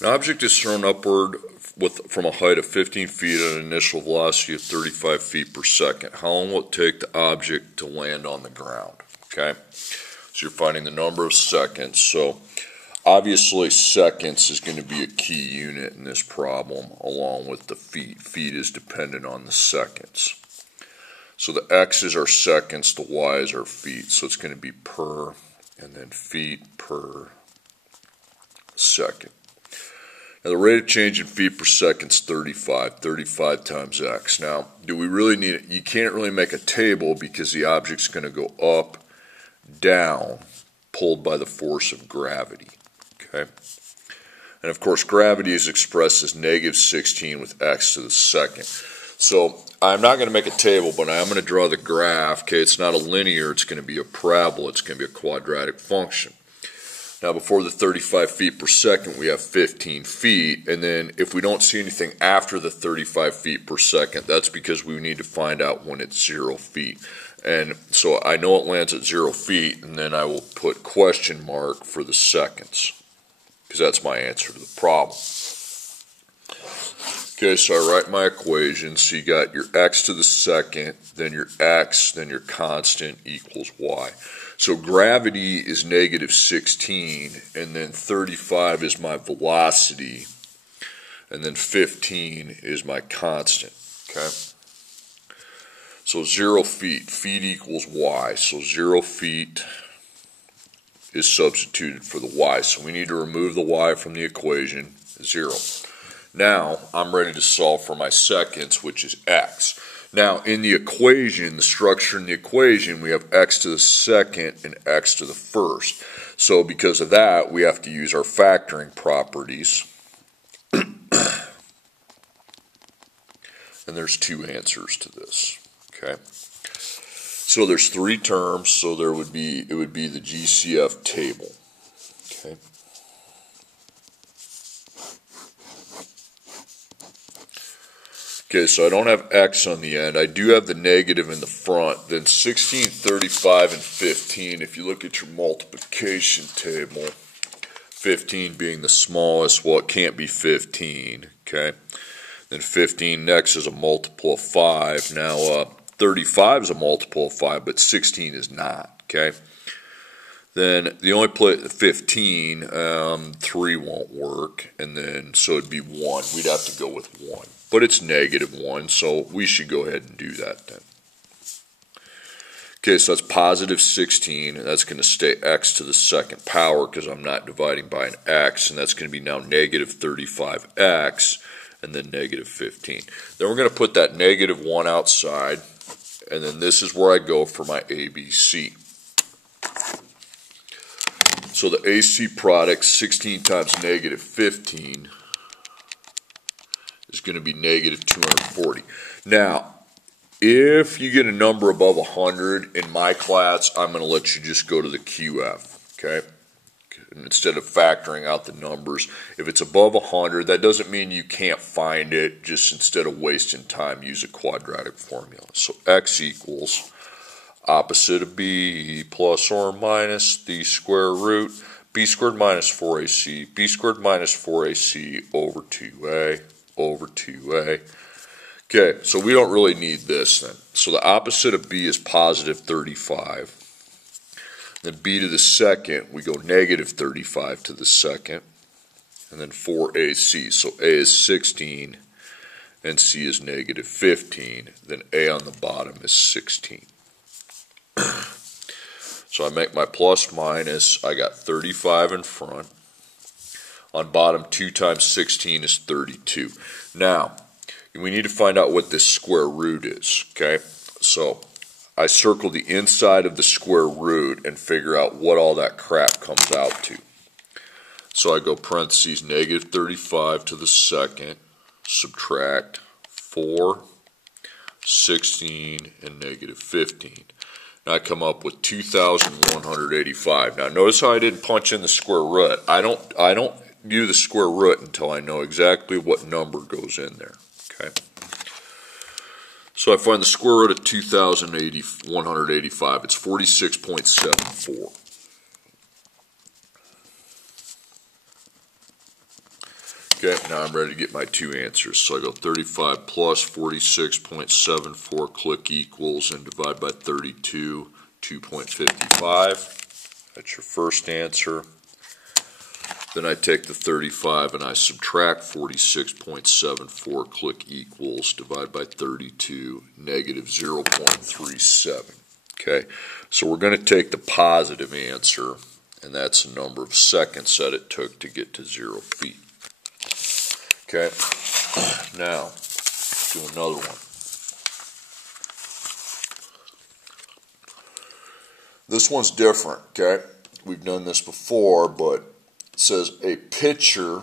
An object is thrown upward from a height of 15 feet at an initial velocity of 35 feet per second. How long will it take the object to land on the ground? Okay, so you're finding the number of seconds. So obviously seconds is going to be a key unit in this problem along with the feet. Feet is dependent on the seconds. So the x's are seconds, the y's are feet. So it's going to be per and then feet per second. Now the rate of change in feet per second is 35 times x. Now, do we really need it? You can't really make a table because the object's going to go up, down, pulled by the force of gravity. Okay? And of course, gravity is expressed as negative 16 with x to the second. So I'm not going to make a table, but I'm going to draw the graph. Okay, it's not a linear, it's going to be a parabola, it's going to be a quadratic function. Now before the 35 feet per second we have 15 feet, and then if we don't see anything after the 35 feet per second, that's because we need to find out when it's 0 feet. And so I know it lands at 0 feet, and then I will put question mark for the seconds, because that's my answer to the problem. Okay, so I write my equation. So you got your x to the second, then your x, then your constant equals y. So gravity is negative 16, and then 35 is my velocity, and then 15 is my constant. Okay? So 0 feet, feet equals y. So 0 feet is substituted for the y. So we need to remove the y from the equation, 0. Now I'm ready to solve for my seconds, which is x. Now in the equation, the structure in the equation, we have x to the second and x to the first. So because of that, we have to use our factoring properties. And there's two answers to this. Okay. So there's 3 terms, so it would be the GCF table. Okay. Okay, so I don't have x on the end. I do have the negative in the front. Then 16, 35, and 15. If you look at your multiplication table, 15 being the smallest, well, it can't be 15. Okay. Then 15 next is a multiple of 5. Now 35 is a multiple of 5, but 16 is not. Okay. Then the only place 15, 3 won't work, and then so it'd be 1. We'd have to go with 1. But it's negative 1, so we should go ahead and do that then. Okay, so that's positive 16, and that's going to stay x to the second power because I'm not dividing by an x, and that's going to be now negative 35x, and then negative 15. Then we're going to put that negative 1 outside, and then this is where I go for my ABC. So the AC product, 16 times negative 15, is going to be negative 240. Now, if you get a number above 100, in my class, I'm going to let you just go to the QF, okay? And instead of factoring out the numbers, if it's above 100, that doesn't mean you can't find it. Just instead of wasting time, use a quadratic formula. So x equals opposite of b plus or minus the square root b squared minus 4ac, b squared minus 4ac over 2a. Over 2a. Okay, so we don't really need this then. So the opposite of b is positive 35. Then b to the second, we go negative 35 to the second. And then 4ac. So a is 16 and c is negative 15. Then a on the bottom is 16. So I make my plus minus. I got 35 in front. On bottom, 2 times 16 is 32. Now, we need to find out what this square root is, okay? So, I circle the inside of the square root and figure out what all that crap comes out to. So I go parentheses negative 35 to the second, subtract 4, 16, and negative 15. And I come up with 2,185. Now notice how I didn't punch in the square root. I don't view the square root until I know exactly what number goes in there. Okay. So I find the square root of 2,185. It's 46.74. Okay, now I'm ready to get my two answers. So I go 35 plus 46.74, click equals, and divide by 32, 2.55. That's your first answer. Then I take the 35 and I subtract 46.74, click equals, divide by 32, negative 0.37. Okay, so we're going to take the positive answer, and that's the number of seconds that it took to get to 0 feet. Okay, now do another one. This one's different, okay? We've done this before, but it says a picture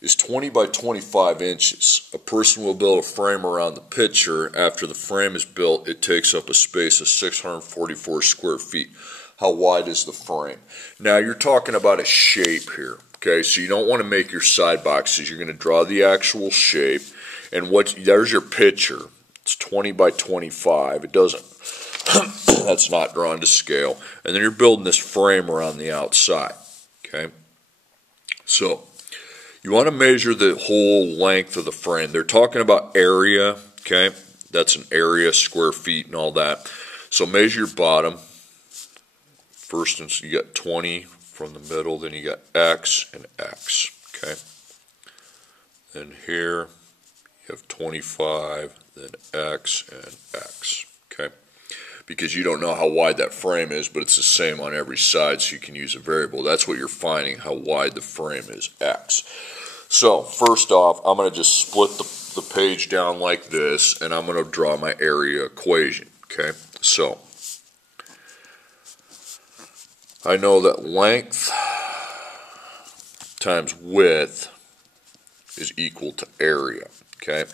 is 20 by 25 inches. A person will build a frame around the picture. After the frame is built, it takes up a space of 644 square feet. How wide is the frame? Now, you're talking about a shape here. Okay, so you don't want to make your side boxes. You're going to draw the actual shape, and there's your picture. It's 20 by 25. It doesn't. That's not drawn to scale. And then you're building this frame around the outside. Okay, so you want to measure the whole length of the frame. They're talking about area. Okay, that's an area, square feet, and all that. So measure your bottom. First, you got 20. From the middle, then you got X and X, okay? Then here you have 25, then X and X, okay? Because you don't know how wide that frame is, but it's the same on every side, so you can use a variable. That's what you're finding, how wide the frame is, X. So, first off, I'm going to just split the page down like this, and I'm going to draw my area equation, okay? So, I know that length times width is equal to area, okay?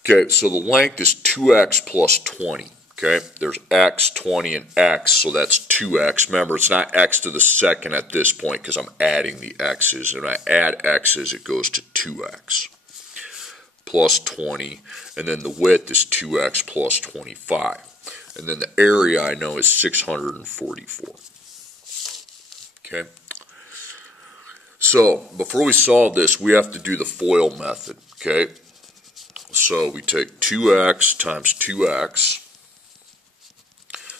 Okay, so the length is 2x plus 20, okay? There's x, 20, and x, so that's 2x. Remember, it's not x to the second at this point because I'm adding the x's. And when I add x's, it goes to 2x plus 20, and then the width is 2x plus 25. And then the area I know is 644. Okay, so before we solve this, we have to do the FOIL method, okay? So we take 2x times 2x,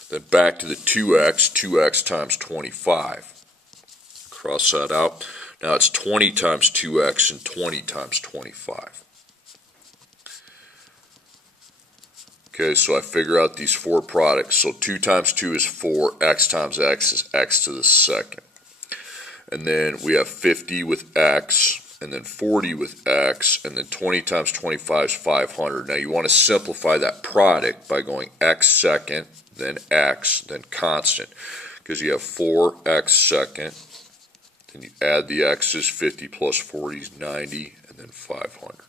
then back to the 2x times 25. Cross that out. Now it's 20 times 2x and 20 times 25. Okay, so I figure out these four products. So 2 times 2 is 4, x times x is x to the second. And then we have 50 with x, and then 40 with x, and then 20 times 25 is 500. Now you want to simplify that product by going x second, then x, then constant. Because you have 4x second, then you add the x's, 50 plus 40 is 90, and then 500.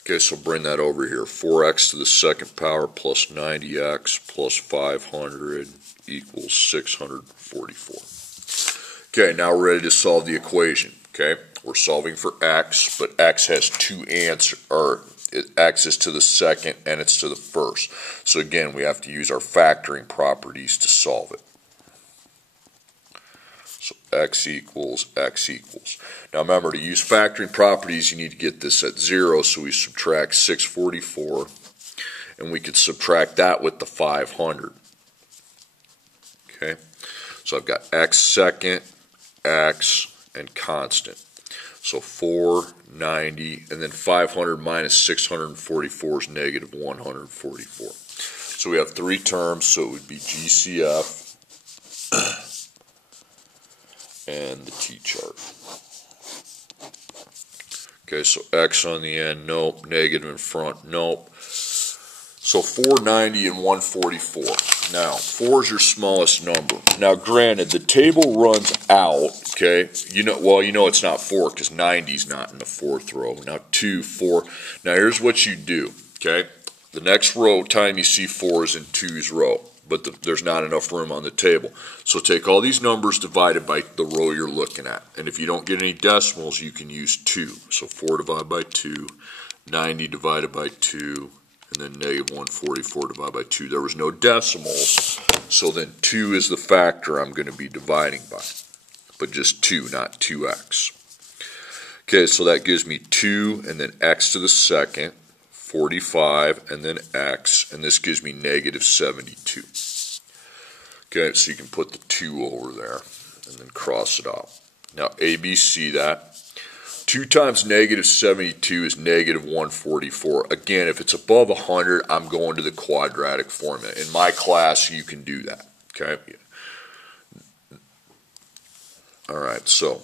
Okay, so bring that over here. 4x to the second power plus 90x plus 500 equals 644. Okay, now we're ready to solve the equation. Okay, we're solving for x, but x has two answers, or x is to the second and it's to the first. So again, we have to use our factoring properties to solve it. So x equals, x equals. Now remember, to use factoring properties, you need to get this at 0, so we subtract 644, and we could subtract that with the 500. Okay, so I've got x second, x, and constant. So 490, and then 500 minus 644 is negative 144. So we have three terms, so it would be GCF and the T-chart. Okay, so x on the end, nope. Negative in front, nope. So 490 and 144. Now, 4 is your smallest number. Now, granted, the table runs out, okay? You know it's not 4 because 90 is not in the fourth row. Now, 2, 4. Now, here's what you do, okay? The next time you see 4 is in 2's row, but there's not enough room on the table. So take all these numbers divided by the row you're looking at. And if you don't get any decimals, you can use 2. So 4 divided by 2, 90 divided by 2, and then negative 144 divided by 2. There was no decimals, so then 2 is the factor I'm going to be dividing by. But just 2, not 2x. Okay, so that gives me 2 and then x to the second, 45, and then x, and this gives me negative 72. Okay, so you can put the 2 over there and then cross it out. Now ABC that. 2 times negative 72 is negative 144. Again, if it's above 100, I'm going to the quadratic formula. In my class, you can do that. Okay? All right, so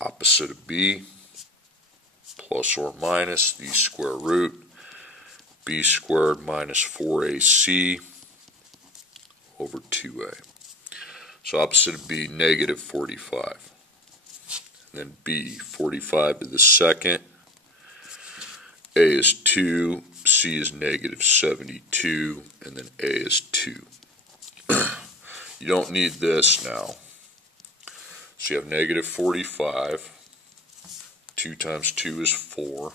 opposite of B, plus or minus the square root, B squared minus 4AC over 2A. So opposite of B, negative 45. And then B, 45 to the second. A is 2, C is negative 72, and then A is 2. You don't need this now. So you have negative 45. 2 times 2 is 4.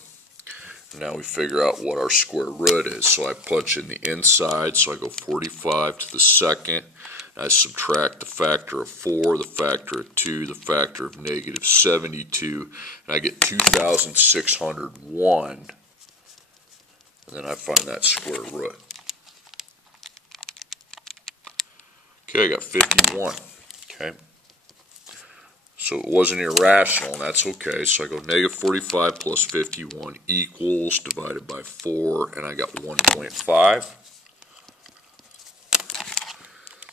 And now we figure out what our square root is. So I punch in the inside, so I go 45 to the second. I subtract the factor of 4, the factor of 2, the factor of negative 72, and I get 2,601, and then I find that square root. Okay, I got 51, okay? So it wasn't irrational, and that's okay, so I go negative 45 plus 51 equals, divided by 4, and I got 1.5.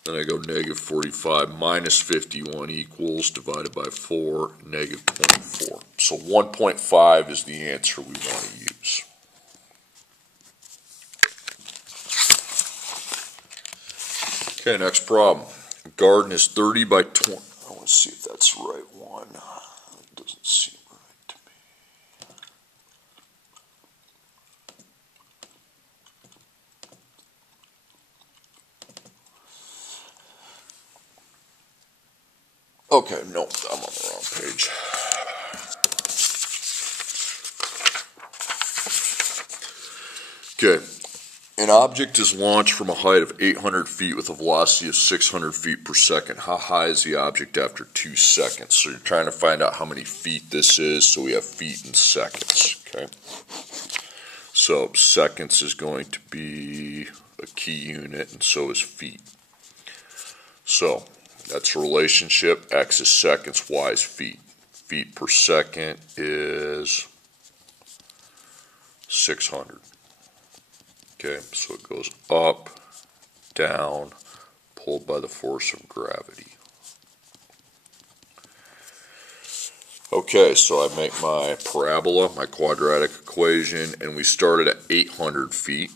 Then I go negative 45 minus 51 equals, divided by 4, negative 24. So 1.5 is the answer we want to use. Okay, next problem. A garden is 30 by 20. I want to see if that's the right one. It doesn't seem right to me. Okay, no, I'm on the wrong page. Okay, an object is launched from a height of 800 feet with a velocity of 600 feet per second. How high is the object after 2 seconds? So you're trying to find out how many feet this is, so we have feet and seconds, okay? So seconds is going to be a key unit, and so is feet. So that's a relationship. X is seconds, Y is feet. Feet per second is 600. Okay, so it goes up, down, pulled by the force of gravity. Okay, so I make my parabola, my quadratic equation, and we started at 800 feet.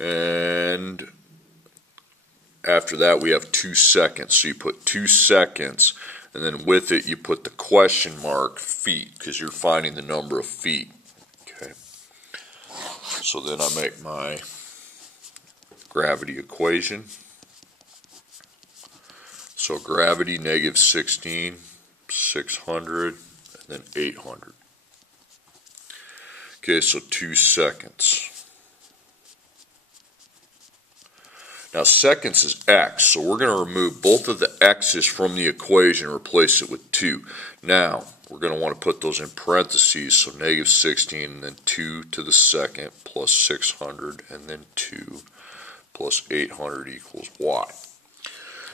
And after that, we have 2 seconds. So you put 2 seconds, and then with it, you put the question mark feet, because you're finding the number of feet. Okay. So then I make my gravity equation. So gravity, negative 16, 600, and then 800. Okay, so 2 seconds. Now seconds is x, so we're going to remove both of the x's from the equation and replace it with 2. Now, we're going to want to put those in parentheses, so negative 16 and then 2 to the second plus 600 and then 2 plus 800 equals y.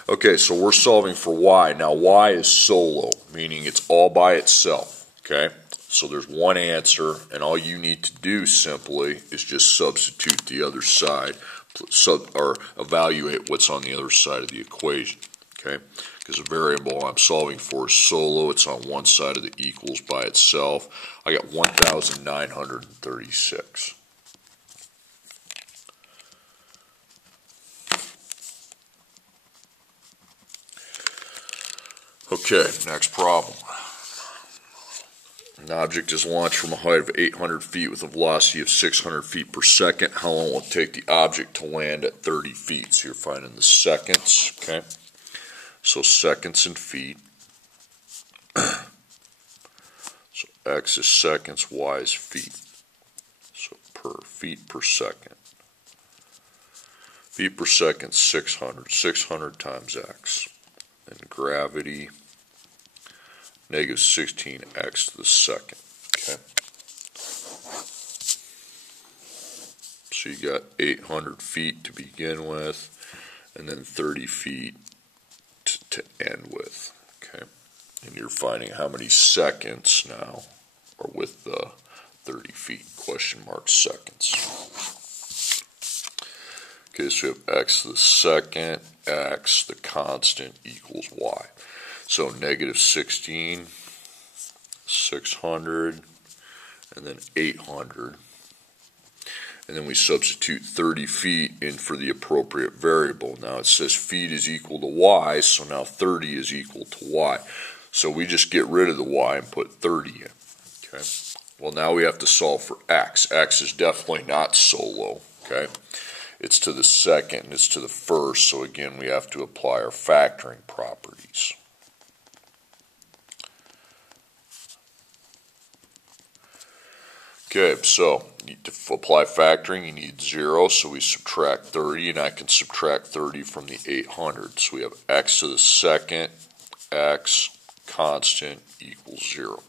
Okay, so we're solving for y. Now y is solo, meaning it's all by itself, okay? So there's one answer, and all you need to do simply is just substitute the other side, or evaluate what's on the other side of the equation, okay? Because the variable I'm solving for is solo. It's on one side of the equals by itself. I got 1,936. Okay, next problem. An object is launched from a height of 800 feet with a velocity of 600 feet per second. How long will it take the object to land at 30 feet? So you're finding the seconds, okay? So seconds and feet. So x is seconds, y is feet. So feet per second. Feet per second, 600. 600 times x. and gravity, negative 16x to the second. Okay. So you got 800 feet to begin with, and then 30 feet to end with. Okay. And you're finding how many seconds now are with the 30 feet, question mark seconds. Okay, so we have x to the second, x, the constant, equals y. So negative 16, 600, and then 800. And then we substitute 30 feet in for the appropriate variable. Now it says feet is equal to y, so now 30 is equal to y. So we just get rid of the y and put 30 in. Okay. Well, now we have to solve for x. X is definitely not solo. Okay. It's to the second, it's to the first, so again we have to apply our factoring properties. Okay, so to apply factoring you need 0, so we subtract 30, and I can subtract 30 from the 800. So we have x to the second, x, constant, equals 0.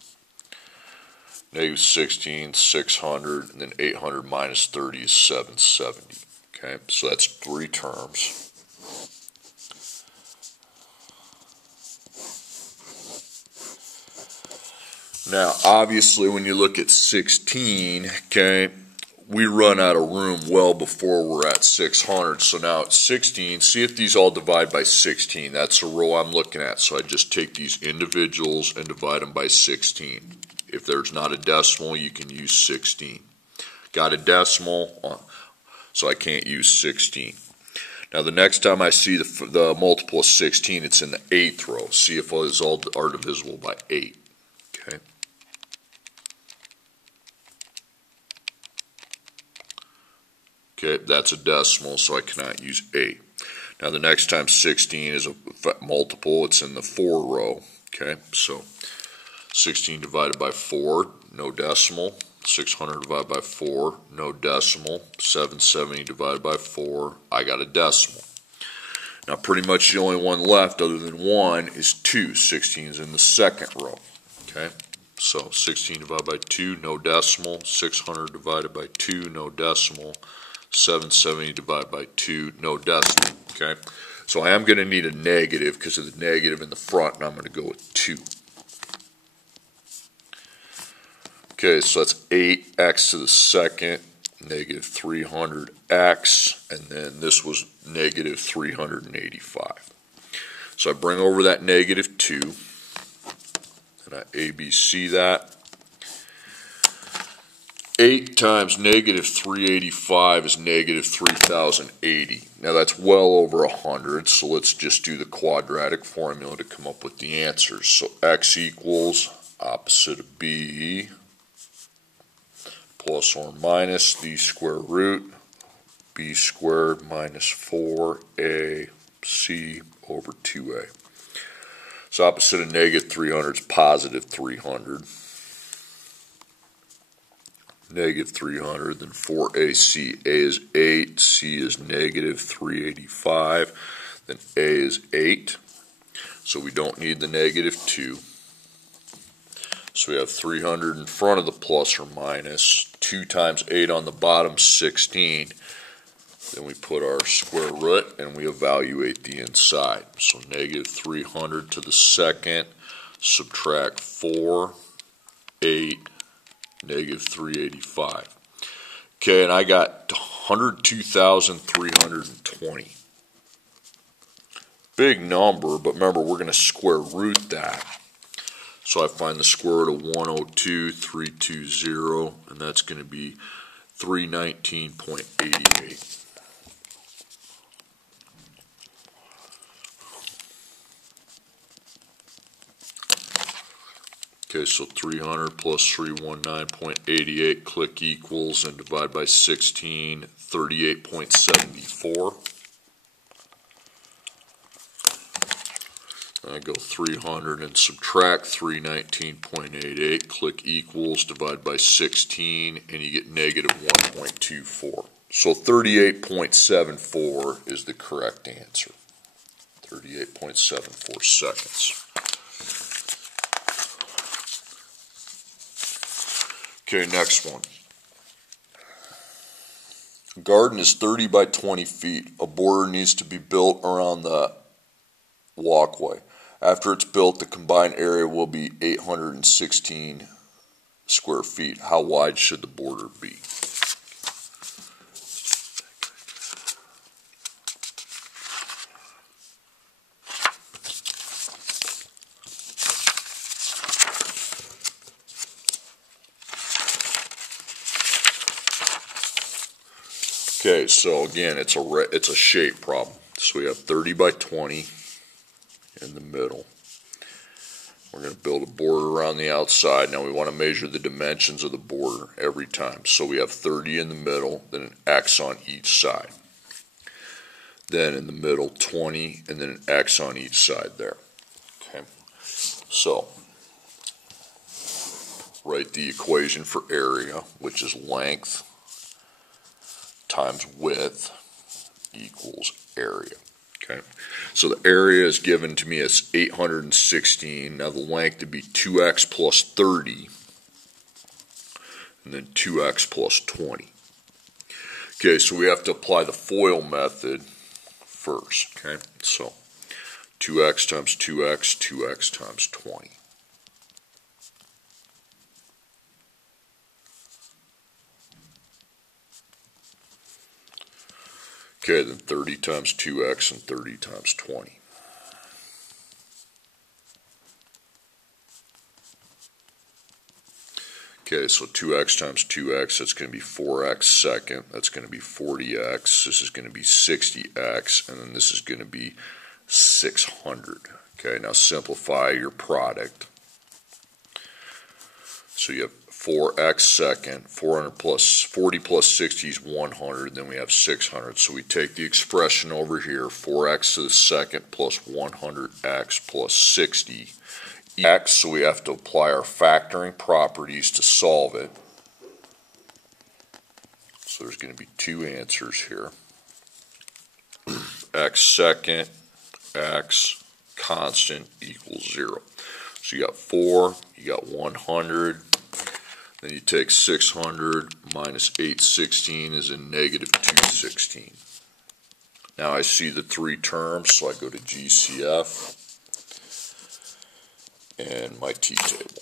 Negative 16, 600, and then 800 minus 30 is 770. Okay, so that's 3 terms. Now, obviously, when you look at 16, okay, we run out of room well before we're at 600. So now at 16, see if these all divide by 16. That's the row I'm looking at. So I just take these individuals and divide them by 16. If there's not a decimal, you can use 16. Got a decimal, so I can't use 16. Now the next time I see the multiple of 16, it's in the 8th row. See if those all are divisible by 8. Okay. Okay, that's a decimal, so I cannot use 8. Now the next time 16 is a multiple, it's in the 4 row. Okay, so 16 divided by 4, no decimal. 600 divided by 4, no decimal. 770 divided by 4, I got a decimal. Now pretty much the only one left other than 1 is 2. 16 is in the 2nd row. Okay, so 16 divided by 2, no decimal. 600 divided by 2, no decimal. 770 divided by 2, no decimal. Okay, so I am going to need a negative because of the negative in the front, and I'm going to go with 2. Okay, so that's 8x to the second, negative 300x, and then this was negative 385. So I bring over that negative 2, and I ABC that. 8 times negative 385 is negative 3080. Now that's well over 100, so let's just do the quadratic formula to come up with the answers. So x equals opposite of b, plus or minus the square root b squared minus 4ac over 2a. So opposite of negative 300 is positive 300. Negative 300, then 4ac. A is 8, c is negative 385, then a is 8. So we don't need the negative 2. So we have 300 in front of the plus or minus. 2 times 8 on the bottom, 16. Then we put our square root and we evaluate the inside. So negative 300 to the second, subtract 4, 8, negative 385. Okay, and I got 102,320. Big number, but remember we're going to square root that. So I find the square root of 102,320, and that's going to be 319.88. Okay, so 300 plus 319.88, click equals, and divide by 16, 38.74. I go 300 and subtract 319.88, click equals, divide by 16, and you get negative 1.24. So 38.74 is the correct answer. 38.74 seconds. Okay, next one. A garden is 30 by 20 feet. A border needs to be built around the walkway. After it's built, the combined area will be 816 square feet. How wide should the border be? Okay, so again, it's a shape problem. So we have 30 by 20 in the middle. We're going to build a border around the outside. Now we want to measure the dimensions of the border every time. So we have 30 in the middle, then an X on each side. Then in the middle, 20, and then an X on each side there. Okay, so write the equation for area, which is length times width equals area. Okay, so the area is given to me as 816. Now the length would be 2x plus 30, and then 2x plus 20. Okay, so we have to apply the FOIL method first. Okay, so 2x times 2x, 2x times 20. Okay, then 30 times 2x and 30 times 20. Okay, so 2x times 2x, that's going to be 4x second. That's going to be 40x. This is going to be 60x. And then this is going to be 600. Okay, now simplify your product. So you have 4x second, 400 plus 40 plus 60 is 100, then we have 600. So we take the expression over here, 4x to the second plus 100x plus 60 x, so we have to apply our factoring properties to solve it. So there's going to be two answers here. X second, x constant equals 0. So you got 4, you got 100. Then you take 600 minus 816 is a negative 216. Now I see the three terms, so I go to GCF and my T-table.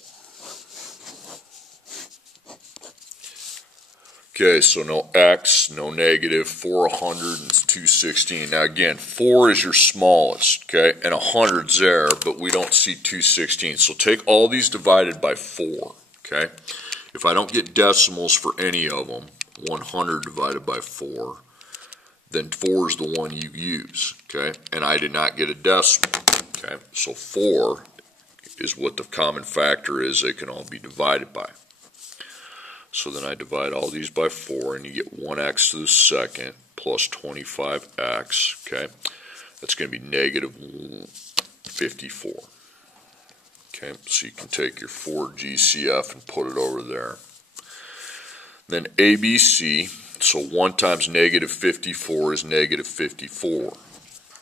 Okay, so no x, no negative, 400 and 216. Now again, 4 is your smallest, okay, and 100's there, but we don't see 216. So take all these divided by 4, okay? If I don't get decimals for any of them, 100 divided by 4, then 4 is the one you use, okay? And I did not get a decimal, okay? So 4 is what the common factor is they can all be divided by. So then I divide all these by 4, and you get 1x to the second plus 25x, okay? That's going to be negative 54. Okay, so you can take your 4 GCF and put it over there. Then ABC, so 1 times negative 54 is negative 54.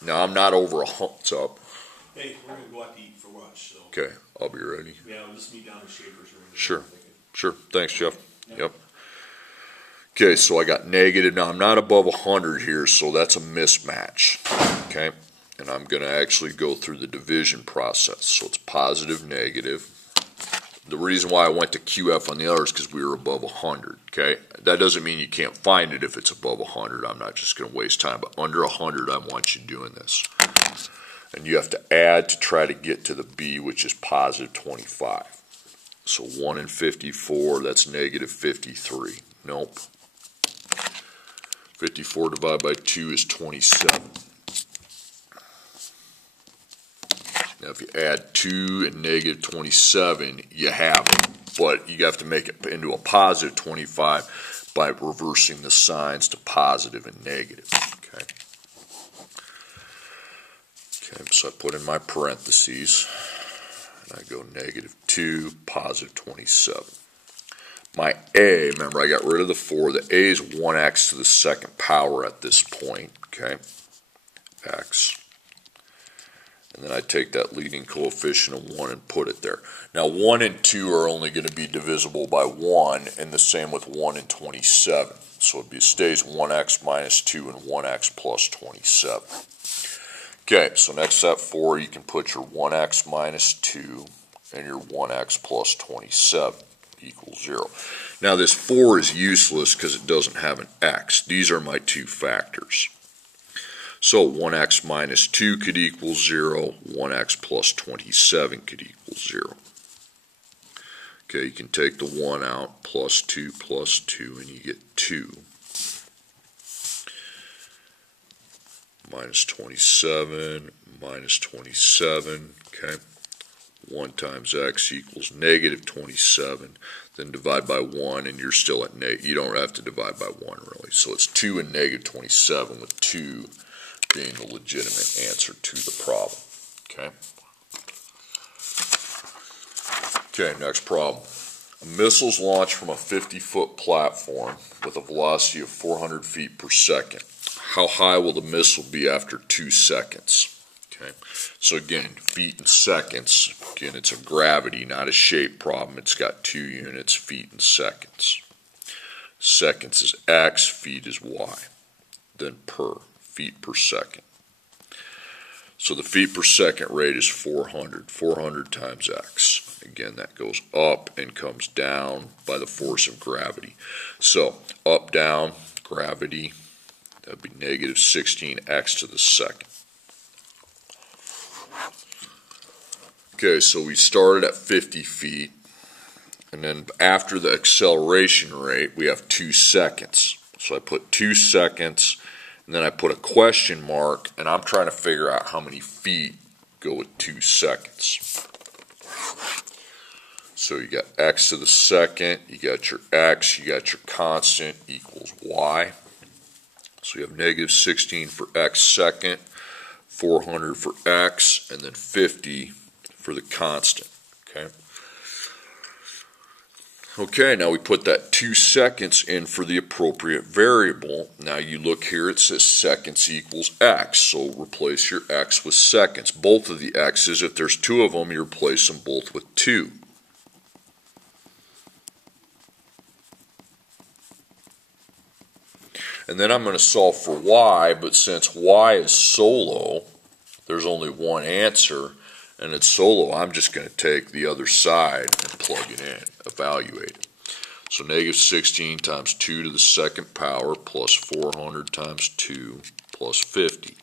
Now I'm not over what's up? Hey, we're going to go out to eat for lunch. So. Okay, I'll be ready. Yeah, we'll just meet down at Schaefer's. Sure, sure. Thanks, Jeff. Yep. Okay, so I got negative. Now I'm not above 100 here, so that's a mismatch. Okay. And I'm going to actually go through the division process. So it's positive, negative. The reason why I went to QF on the other is because we were above 100. Okay, that doesn't mean you can't find it if it's above 100. I'm not just going to waste time, but under 100, I want you doing this. And you have to add to try to get to the B, which is positive 25. So 1 and 54, that's negative 53. Nope. 54 divided by 2 is 27. Now, if you add 2 and negative 27, you have it. But you have to make it into a positive 25 by reversing the signs to positive and negative. Okay. Okay, so I put in my parentheses, and I go negative 2, positive 27. My A, remember I got rid of the 4. The A is 1x to the second power at this point. Okay. X. and then I take that leading coefficient of 1 and put it there. Now 1 and 2 are only going to be divisible by 1, and the same with 1 and 27. So it stays 1x minus 2 and 1x plus 27. Okay, so next at 4, you can put your 1x minus 2 and your 1x plus 27 equals 0. Now this 4 is useless because it doesn't have an x. These are my two factors. So 1x minus 2 could equal 0, 1x plus 27 could equal 0. Okay, you can take the 1 out, plus 2, and you get 2. Minus 27, minus 27, okay. 1 times x equals negative 27. Then divide by 1, and you're still at negative. You don't have to divide by 1, really. So it's 2 and negative 27, with 2 being the legitimate answer to the problem, okay. Okay, next problem. A missile is launched from a 50-foot platform with a velocity of 400 feet per second. How high will the missile be after 2 seconds? Okay, so again, feet and seconds. Again, it's a gravity, not a shape problem. It's got 2 units, feet and seconds. Seconds is x, feet is y. Then per, feet per second. So the feet per second rate is 400. 400 times x. Again, that goes up and comes down by the force of gravity. So up, down, gravity, that would be negative 16x to the second. Okay, so we started at 50 feet, and then after the acceleration rate, we have 2 seconds. So I put 2 seconds, and then I put a question mark, and I'm trying to figure out how many feet go with 2 seconds. So you got x to the second, you got your x, you got your constant equals y. So you have negative 16 for x second, 400 for x, and then 50 for the constant, okay? Okay, now we put that 2 seconds in for the appropriate variable. Now you look here, it says seconds equals x, so replace your x with seconds. Both of the x's, if there's 2 of them, you replace them both with 2. And then I'm going to solve for y, but since y is solo, there's only one answer, and it's solo, I'm just going to take the other side and plug it in, evaluate it. So negative 16 times 2 to the second power plus 400 times 2 plus 50.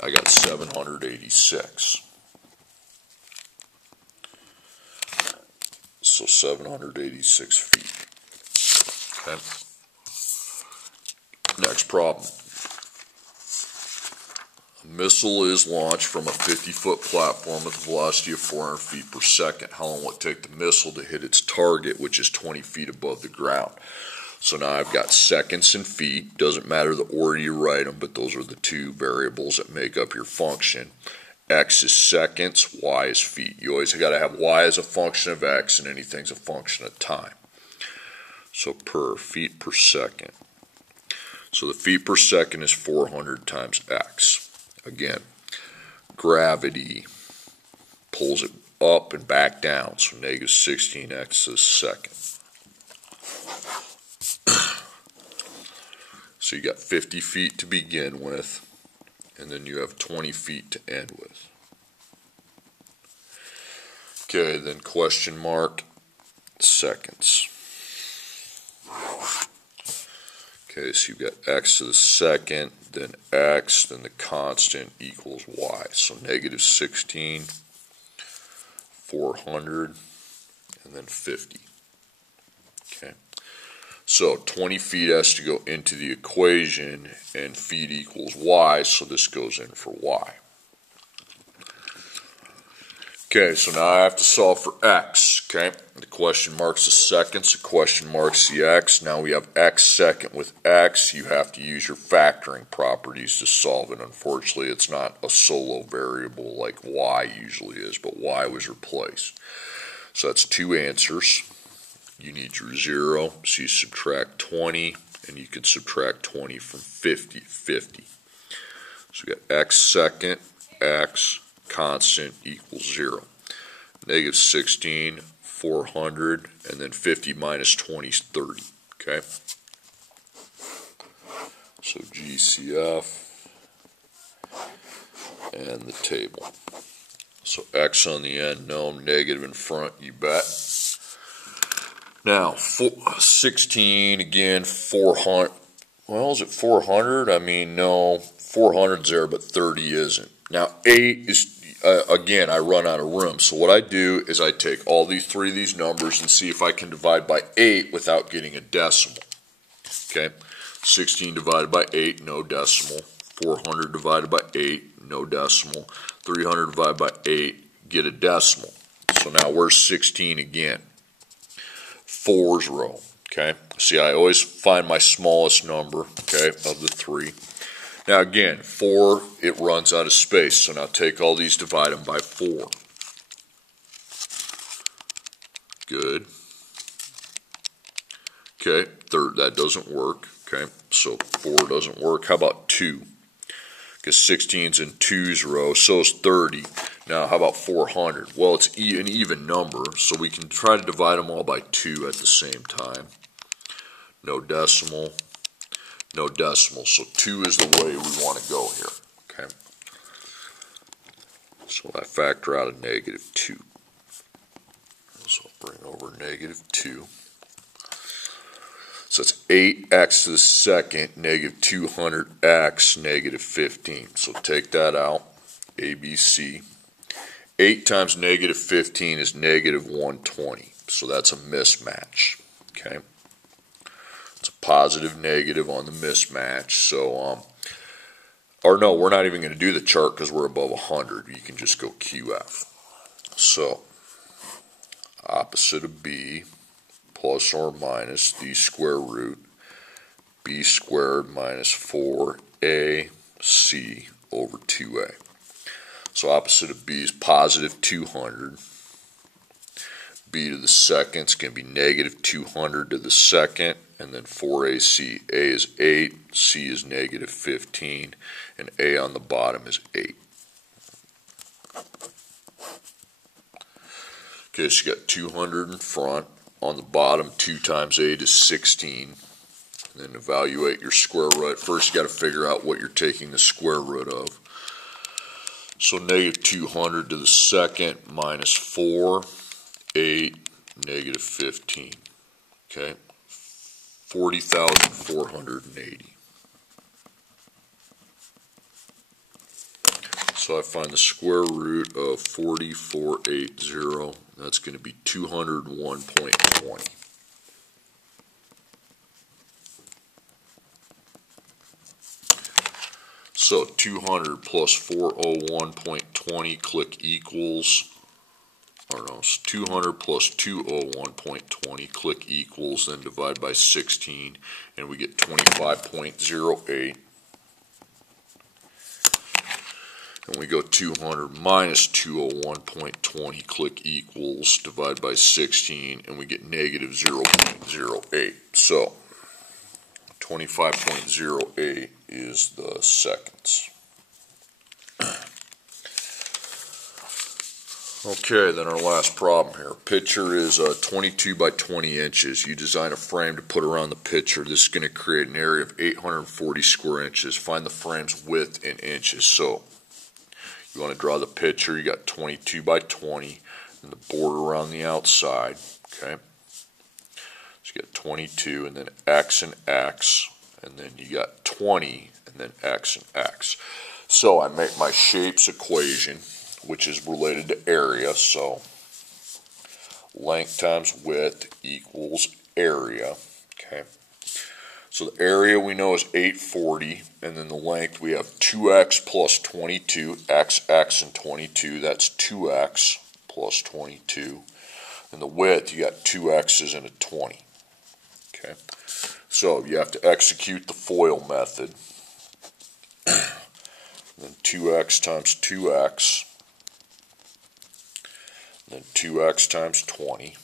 I got 786. So 786 feet. Okay. Next problem. A missile is launched from a 50-foot platform with a velocity of 400 feet per second. How long will it take the missile to hit its target, which is 20 feet above the ground? So now I've got seconds and feet. Doesn't matter the order you write them, but those are the 2 variables that make up your function. X is seconds, y is feet. You always got to have y as a function of x, and anything's a function of time. So per feet per second. So the feet per second is 400 times x. Again, gravity pulls it up and back down, so negative 16x to the second. So you got 50 feet to begin with, and then you have 20 feet to end with. Okay, then question mark, seconds. Okay, so you've got x to the second, then x, then the constant equals y. So negative 16, 400, and then 50. Okay, so 20 feet has to go into the equation, and feet equals y, so this goes in for y. Okay, so now I have to solve for x, okay? The question marks the seconds, the question marks the x. Now we have x second with x. You have to use your factoring properties to solve it. Unfortunately, it's not a solo variable like y usually is, but y was replaced. So that's 2 answers. You need your 0, so you subtract 20, and you can subtract 20 from 50. So we got x second, x, constant equals 0. Negative 16, 400, and then 50 minus 20 is 30. Okay? So GCF and the table. So X on the end, no. Negative in front, you bet. Now, 16, again, 400. Well, is it 400? I mean, no, 400's there, but 30 isn't. Now, 8 is, again, I run out of room. So what I do is I take all three of these numbers and see if I can divide by 8 without getting a decimal. Okay, 16 divided by 8, no decimal. 400 divided by 8, no decimal. 300 divided by 8, get a decimal. So now where's 16 again? 4's row. Okay, see, I always find my smallest number, okay, of the three. Now again, 4, it runs out of space, so now take all these, divide them by 4. Good. Okay, that doesn't work. Okay, so 4 doesn't work. How about 2? Because 16's in 2's row, so is 30. Now, how about 400? Well, it's an even number, so we can try to divide them all by 2 at the same time. No decimal, no decimal. So 2 is the way we want to go here. Okay. So I factor out a negative 2. So I'll bring over negative 2. So it's 8x to the second, negative 200x, negative 15. So take that out, ABC. 8 times negative 15 is negative 120. So that's a mismatch. Okay. It's a positive negative on the mismatch. So, or no, we're not even going to do the chart because we're above 100. You can just go QF. So, opposite of B, plus or minus the square root, b squared minus 4ac over 2a. So opposite of b is positive 200. b to the second is going to be negative 200 to the second, and then 4ac. A is 8, c is negative 15, and a on the bottom is 8. Okay, so you got 200 in front. On the bottom, 2 times 8 is 16. And then evaluate your square root. First, you got to figure out what you're taking the square root of. So negative 200 to the second minus 4, 8, negative 15. Okay, 40,480. So I find the square root of 4480. That's going to be 201.20. So 200 plus 401.20, click equals, or no, it's 200 plus 201.20, click equals, then divide by 16, and we get 25.08. And we go 200 minus 201.20, click equals, divide by 16, and we get negative 0.08. So 25.08 is the seconds. Okay, then our last problem here. Picture is 22 by 20 inches. You design a frame to put around the picture. This is going to create an area of 840 square inches. Find the frame's width in inches. So you want to draw the picture. You got 22 by 20 and the border around the outside. Okay. So you got 22 and then X and X, and then you got 20 and then X and X. So I make my shapes equation, which is related to area. So length times width equals area. Okay. So the area we know is 840, and then the length we have 2x plus 22, x, and 22. That's 2x plus 22. And the width, you got 2 x's and a 20. Okay. So you have to execute the FOIL method. Then 2x times 2x. Then 2x times 20.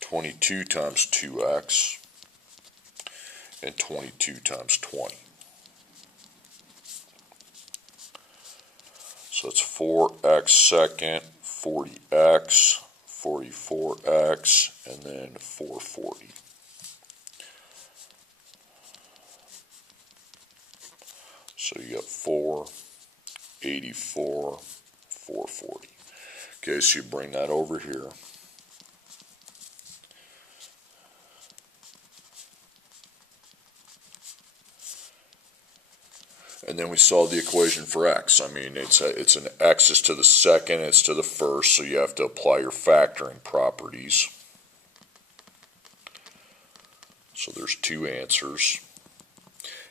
22 times 2x, and 22 times 20. So that's 4x second, 40x, 44x, and then 440. So you got 484, 440. Okay, so you bring that over here. And then we solve the equation for x. I mean, it's an x is to the second, it's to the first, so you have to apply your factoring properties. So there's two answers.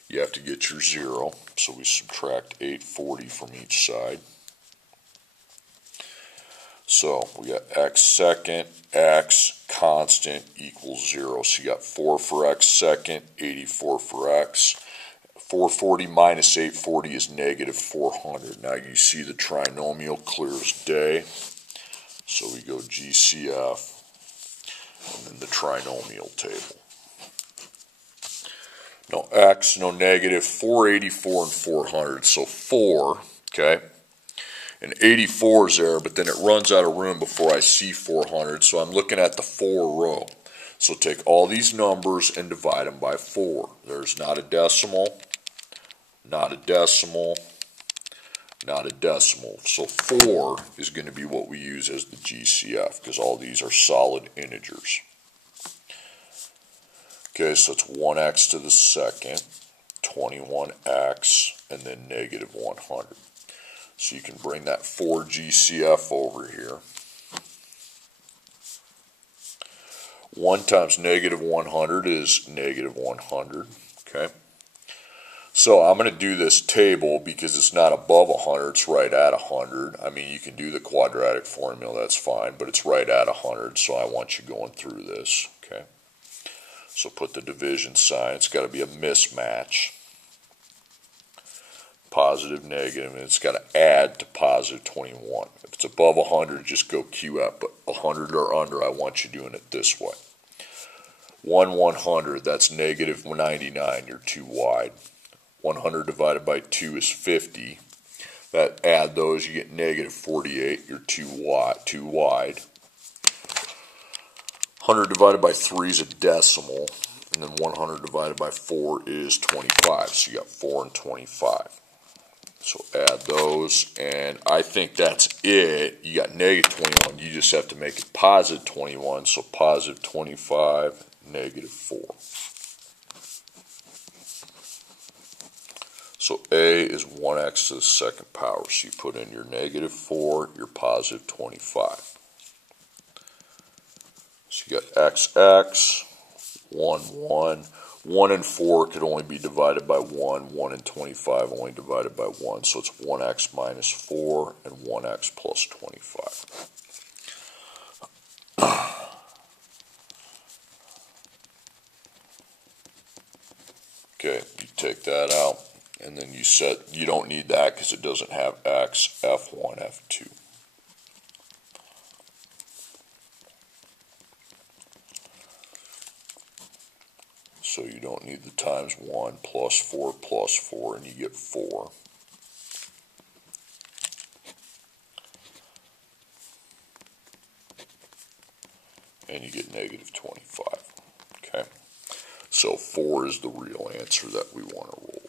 You have to get your 0, so we subtract 840 from each side. So we got x second, x constant equals 0. So you got 4 for x second, 84 for x. 440 minus 840 is negative 400. Now you see the trinomial clear as day. So we go GCF and then the trinomial table. No x, no negative, 484 and 400. So 4, okay, and 84 is there, but then it runs out of room before I see 400. So I'm looking at the 4 row. So take all these numbers and divide them by 4. There's not a decimal. Not a decimal, not a decimal. So 4 is going to be what we use as the GCF because all these are solid integers. Okay, so it's 1x to the second, 21x, and then negative 100. So you can bring that 4 GCF over here. 1 times negative 100 is negative 100, okay? So I'm going to do this table because it's not above 100, it's right at 100. I mean, you can do the quadratic formula, that's fine, but it's right at 100, so I want you going through this, okay? So put the division sign, it's got to be a mismatch. Positive, negative, and it's got to add to positive 21. If it's above 100, just go Q up, but 100 or under, I want you doing it this way. 100, that's negative 99, you're too wide. 100 divided by 2 is 50. That add those, you get negative 48. You're too wide. 100 divided by 3 is a decimal. And then 100 divided by 4 is 25. So you got 4 and 25. So add those. And I think that's it. You got negative 21. You just have to make it positive 21. So positive 25, negative 4. So A is 1x to the second power. So you put in your negative 4, your positive 25. So you got XX, 1, 1. 1 and 4 could only be divided by 1. 1 and 25 only divided by 1. So it's 1x minus 4 and 1x plus 25. Okay, you take that out. And then you don't need that because it doesn't have x, F1, F2. So you don't need the times 1 plus 4, and you get 4. And you get negative 25. Okay? So 4 is the real answer that we want to roll.